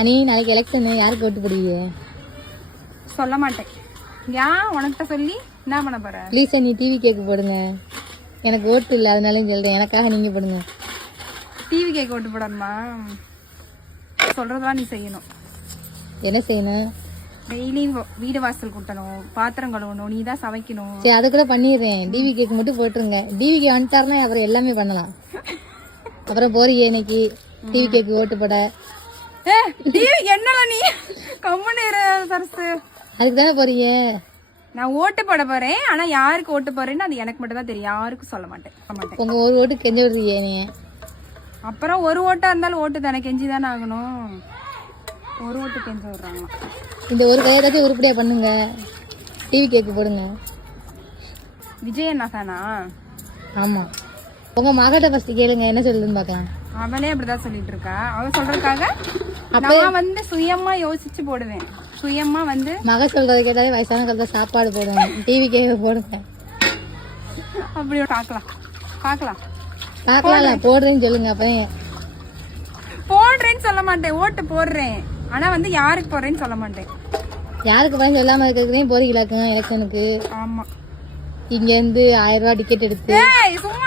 அனி நாளைக்கு எலெக்ஷன் யாருக்கு ஓட்டு போடுவீங்க? சொல்ல மாட்டேன். ஏன் உனக்கிட்ட சொல்லி என்ன பண்ண போற? ப்ளீஸ் நீ டிவி கேக்கு போடுங்க. எனக்கு ஓட்டு இல்லை, அதனால சொல்றேன். எனக்காக நீங்க போடுங்க. டிவி கேக் ஓட்டு போடணுமா? சொல்றதெல்லாம் நீ செய்யணும். என்ன செய்யணும்? டெய்லி வீடு வாசல் கூட்டணும், பாத்திரம் கழுவணும், நீ தான் சமைக்கணும். சரி, அதை கூட பண்ணிடுறேன். டிவி கேக்கு மட்டும் போட்டுருங்க. டிவிக்கு வந்துட்டாருன்னா அப்புறம் எல்லாமே பண்ணலாம். அப்புறம் போறீங்க இன்னைக்கு டிவி கேக்கு ஓட்டு போட. என்னல நீ கம்முன்னு சரசு. அதுக்கு தானே போறீங்க. நான் ஓட்டு போட போறேன். ஆனா யாருக்கு ஓட்டு போறேன்னு அது எனக்கு மட்டும் தான் தெரியும். யாருக்கும் சொல்ல மாட்டேன். உங்க ஒரு ஓட்டு கெஞ்ச விடுறீங்க நீங்க. அப்புறம் ஒரு ஓட்டா இருந்தாலும் ஓட்டு தானே, கெஞ்சி தானே ஆகணும். ஒரு ஓட்டு கெஞ்ச விடுறாங்க. இந்த ஒரு கையதாச்சும் உருப்படியா பண்ணுங்க. டிவி கேக்கு போடுங்க. விஜய் என்ன ஃபேனா? ஆமா. உங்க மகிட்ட ஃபர்ஸ்ட் கேளுங்க என்ன சொல்லுதுன்னு பார்க்கலாம். அவளே அப்படிதான் சொல்லிட்டு இருக்கா. அவ சொல்றதுக்காக நான் வந்து சுயமா யோசிச்சு போடுவேன். சுயமா வந்து மக சொல்றதை கேட்டாலே வயசான காலத்துல சாப்பாடு போடுவேன். டிவி கேக்கு போடுங்க. அப்படி பாக்கலாம் பாக்கலாம் பாக்கலாம் போடுறேன்னு சொல்லுங்க. அப்பதான் போடுறேன்னு சொல்ல மாட்டேன். ஓட்டு போடுறேன். ஆனா வந்து யாருக்கு போடுறேன்னு சொல்ல மாட்டேன். யாருக்கு பயன் சொல்லாம இருக்கிறதே போறீங்களாக்குங்க எலெக்ஷனுக்கு. ஆமா. இங்க இருந்து 1000 ரூபாய் டிக்கெட் எடுத்து சும்மா